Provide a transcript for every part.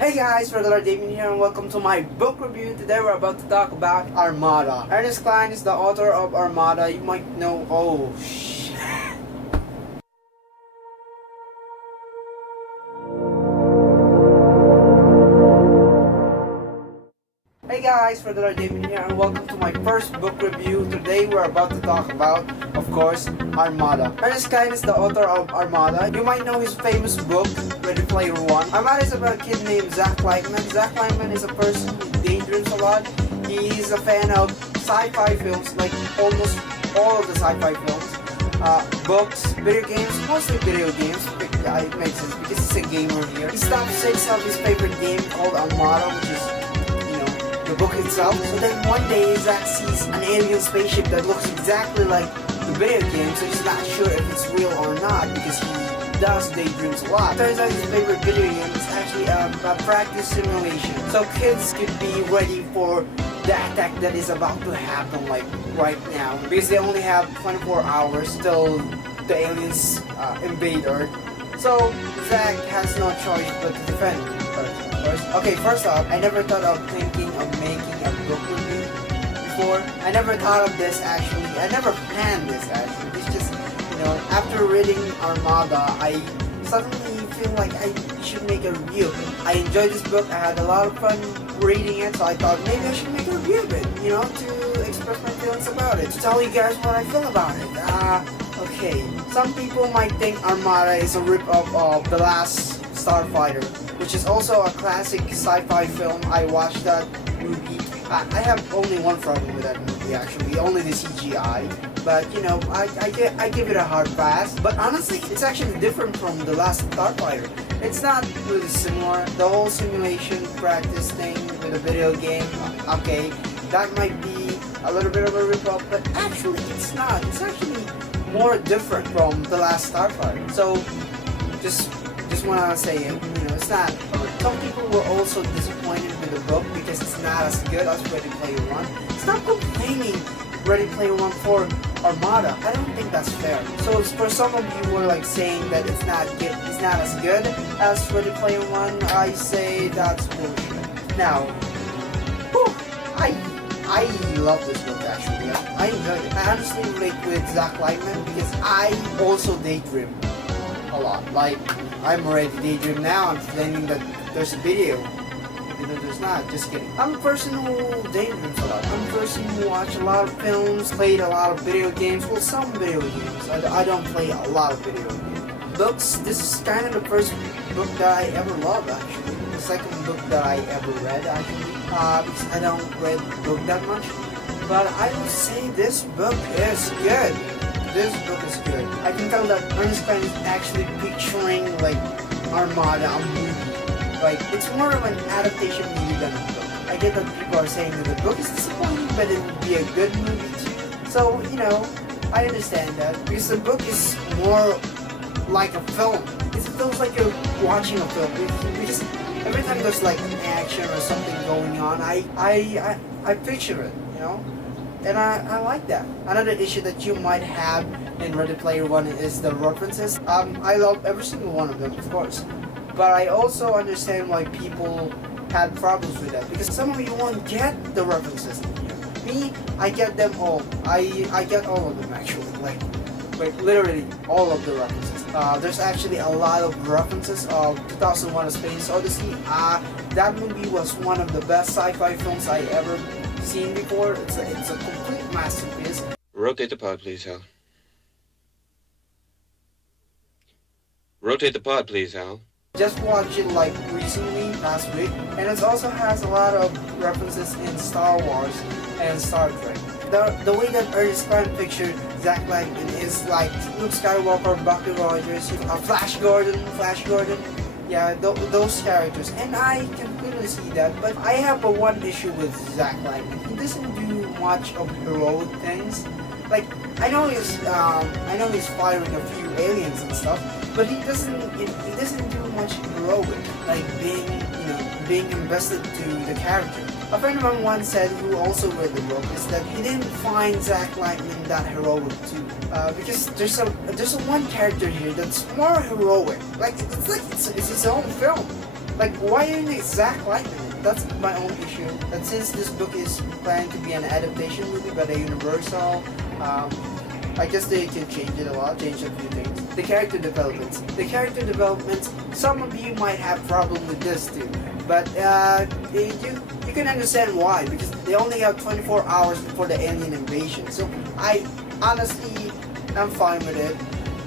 Hey guys, regular Damian here and welcome to my book review. Today we're about to talk about Armada. Ernest Cline is the author of Armada. You might know, Hey guys, regular Damian here and welcome to my first book review. Today we're about to talk about, of course, Armada. Ernest Cline is the author of Armada. You might know his famous book, Ready Player One. Armada is about a kid named Cline. Cline is a person who daydreams a lot. He's a fan of sci-fi films, like almost all of the sci-fi films. Books, video games, mostly video games. It makes sense because he's a gamer here. He stopped 6 of his favorite game called Armada, which is the book itself. So then one day Zach sees an alien spaceship that looks exactly like the video game, so he's not sure if it's real or not because he does daydreams a lot. Turns out his favorite video game is actually a practice simulation. So kids could be ready for the attack that is about to happen like right now because they only have 24 hours till the aliens invade Earth. So Zach has no choice but to defend Earth. Okay, first off, I never thought of thinking of making a book review before. I never thought of this actually. I never planned this actually. It's just, after reading Armada, I suddenly feel like I should make a review. I enjoyed this book. I had a lot of fun reading it, so I thought maybe I should make a review of it, to express my feelings about it, to tell you guys what I feel about it. Okay. Some people might think Armada is a rip-off of The Last Starfighter, which is also a classic sci-fi film. I watched that movie. I have only one problem with that movie actually, only the CGI. But I give it a hard pass. But honestly, it's actually different from The Last Starfighter. It's not really similar. The whole simulation practice thing with a video game, okay, that might be a little bit of a rip-off, but actually it's not. It's actually more different from The Last Starfighter. So just wanna say it, it's not. Some people were also disappointed with the book because it's not as good as Ready Player One. Stop complaining Ready Player One for Armada. I don't think that's fair. So for some of you who are like saying that it's not as good as Ready Player One, I say that's bullshit. Now, I love this book actually. I enjoyed it. I honestly relate with Cline because I also daydream a lot. Like, I'm already daydream now. I'm claiming that there's a video. Even though there's not. Just kidding. I'm a person who daydreams a lot. I'm a person who watch a lot of films, played a lot of video games. Well, some video games. I don't play a lot of video games. Books, this is kind of the first book that I ever loved actually. The second book that I ever read actually. Because I don't read book that much. But I will say this book is good. This book is good. I can tell that Ernest Cline is actually picturing like Armada, a movie. Like, it's more of an adaptation movie than a book. I get that people are saying that the book is disappointing, but it would be a good movie too. So, I understand that because the book is more like a film. It feels like you're watching a film. Because every time there's like an action or something going on, I picture it, And I like that. Another issue that you might have in Ready Player One is the references. I love every single one of them, of course. But I also understand why people had problems with that. Because some of you won't get the references in here. Me, I get them all. I get all of them actually. Like literally all of the references. There's actually a lot of references of 2001: A Space Odyssey. That movie was one of the best sci-fi films I ever seen before. It's a complete masterpiece. Rotate the pod, please, Hal. Rotate the pod, please, Hal. Just watched it like recently, last week, and it also has a lot of references in Star Wars and Star Trek. The way that Ernest Cline pictured Cline is like Luke Skywalker, Bucky Rogers, Flash Gordon. Yeah, those characters, and I completely see that. But I have one issue with Cline. He doesn't do much of heroic things. Like, I know he's firing a few aliens and stuff, but he doesn't do much heroic, like being invested to the character. A friend of mine once said, who also read the book, is that he didn't find Cline that heroic too, because there's a one character here that's more heroic. Like it's his own film. Like, why an exact likeness? That's my own issue. That since this book is planned to be an adaptation movie by the Universal, I guess they can change it a lot, change a few things. The character developments. Some of you might have problem with this too. But you can understand why, because they only have 24 hours before the alien invasion. So I honestly am fine with it.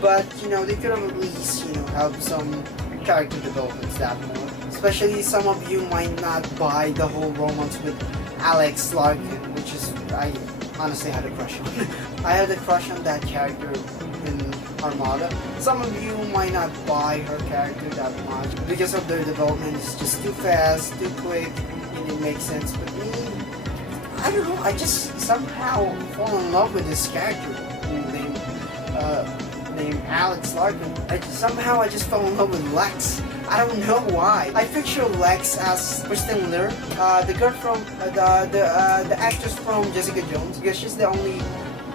But they could have at least have some character developments that more. Especially some of you might not buy the whole romance with Alex Larkin, which is I honestly had a crush on. I had a crush on that character in Armada. Some of you might not buy her character that much because of their development is just too fast, too quick, and it makes sense. But me, I don't know, I just somehow fall in love with this character named Alex Larkin. I just fell in love with Lex. I don't know why. I picture Lex as Kristen Lear, the girl from the actress from Jessica Jones, because she's the only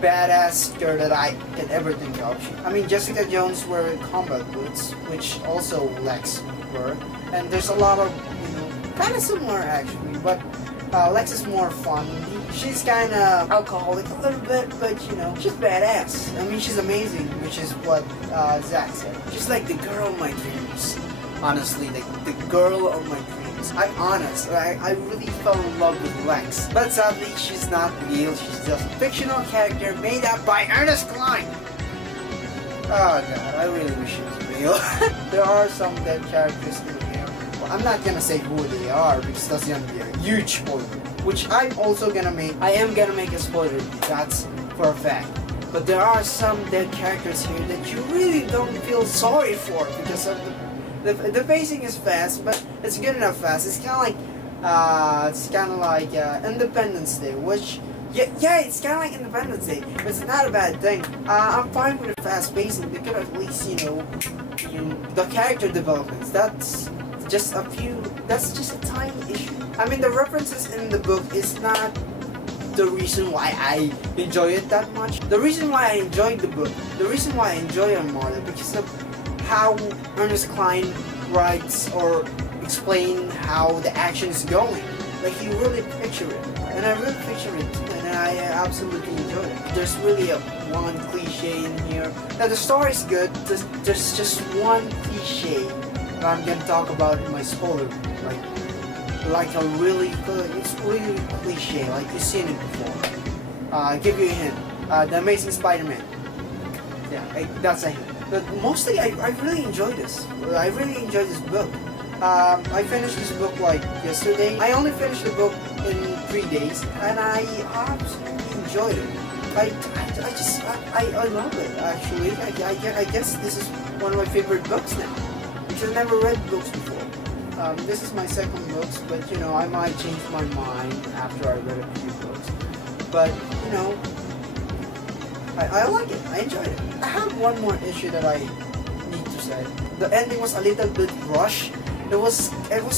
badass girl that I can ever think of. I mean, Jessica Jones wore combat boots, which also Lex were, and there's a lot of kind of similar actually, but Lex is more fun. She's kind of alcoholic a little bit, but she's badass. I mean, she's amazing, which is what Zach said. She's like the girl of my dreams. Honestly, like the girl of my dreams. I'm honest. I really fell in love with Lex, but sadly, she's not real. She's just a fictional character made up by Ernest Cline. Oh god, I really wish she was real. There are some dead characters in here. Well, I'm not gonna say who they are because that's gonna be a huge spoiler. Which I am gonna make a spoiler, that's for a fact. But there are some dead characters here that you really don't feel sorry for because of the pacing is fast, but it's good enough fast. It's kind of like Independence Day, which yeah, it's kind of like Independence Day, but it's not a bad thing. I'm fine with the fast pacing. They could at least the character developments. That's just a tiny issue. I mean, the references in the book is not the reason why I enjoy it that much. The reason why I enjoyed the book, the reason why I enjoy Armada, because of how Ernest Cline writes or explain how the action is going. Like, you really picture it. And I really picture it too, and I absolutely enjoy it. There's really one cliche in here. Now, the story is good. There's just one cliche that I'm gonna talk about in my spoiler. It's really cliche, like you've seen it before. I'll give you a hint. The Amazing Spider-Man. Yeah, that's a hint. But mostly, I really enjoy this. I really enjoy this book. I finished this book like yesterday. I only finished the book in 3 days, and I absolutely enjoyed it. I love it actually. I guess this is one of my favorite books now, because I've never read books before. This is my second book, but I might change my mind after I read a few books. But I like it. I enjoyed it. I have one more issue that I need to say. The ending was a little bit rushed. It was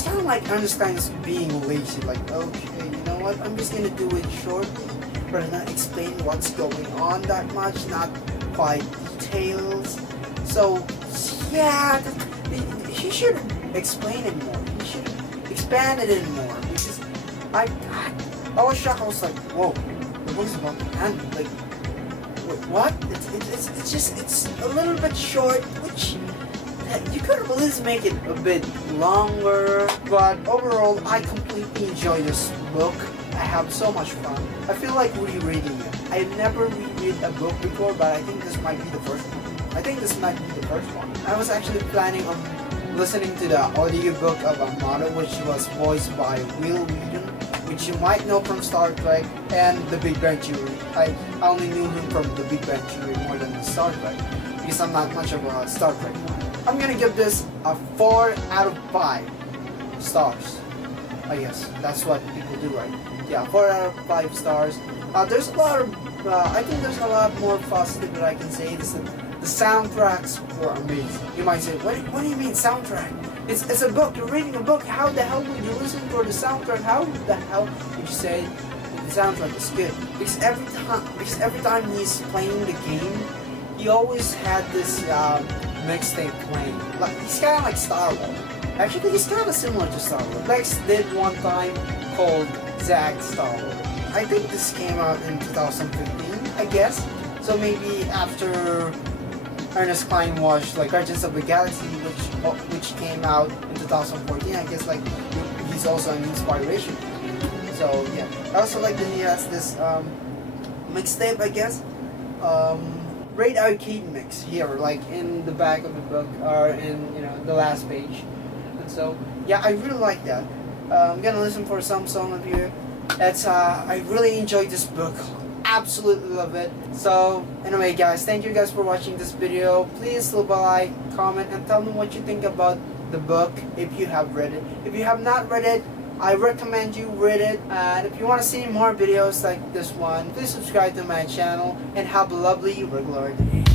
kind of like Ernestine's being lazy. Like, okay, you know what? I'm just gonna do it shortly, but not explain what's going on that much. Not quite details. So yeah, he should explain it more. He should expand it in more, because I was shocked. I was like, whoa, the book's about to end. Like, what? It's a little bit short, which you could at least make it a bit longer. But overall, I completely enjoy this book. I have so much fun. I feel like rereading it. I've never reread a book before, but I think this might be the first one. I was actually planning on listening to the audiobook of Armada, which was voiced by Will Wheaton, which you might know from Star Trek and The Big Bang Theory. I only knew him from The Big Bang Theory more than the Star Trek, because I'm not much of a Star Trek fan. I'm gonna give this a 4 out of 5 stars. I guess that's what people do, right? Yeah, 4 out of 5 stars. There's a lot of, I think there's a lot more positive that I can say. The soundtracks were amazing. You might say, what do you mean soundtrack? It's a book. You're reading a book. How the hell would you listen for the soundtrack? How the hell would you say the soundtrack is good? Because every time he's playing the game, he always had this mixtape playing. Like, he's kind of like Star Wars. Actually, it's kind of similar to Star Wars. Lex did one time called Zack Star Wars. I think this came out in 2015, I guess. So maybe after Ernest Cline watched like Guardians of the Galaxy, which came out in 2014, I guess like he's also an inspiration. So yeah, I also like that he has this mixtape, I guess. Raid Arcade mix here, like in the back of the book or in the last page. And so yeah, I really like that. I'm gonna listen for some song of here. That's I really enjoyed this book. Absolutely love it. So anyway guys, thank you guys for watching this video. Please leave a like, comment, and tell me what you think about the book if you have read it. If you have not read it, I recommend you read it. And if you want to see more videos like this one, please subscribe to my channel and have a lovely regular day.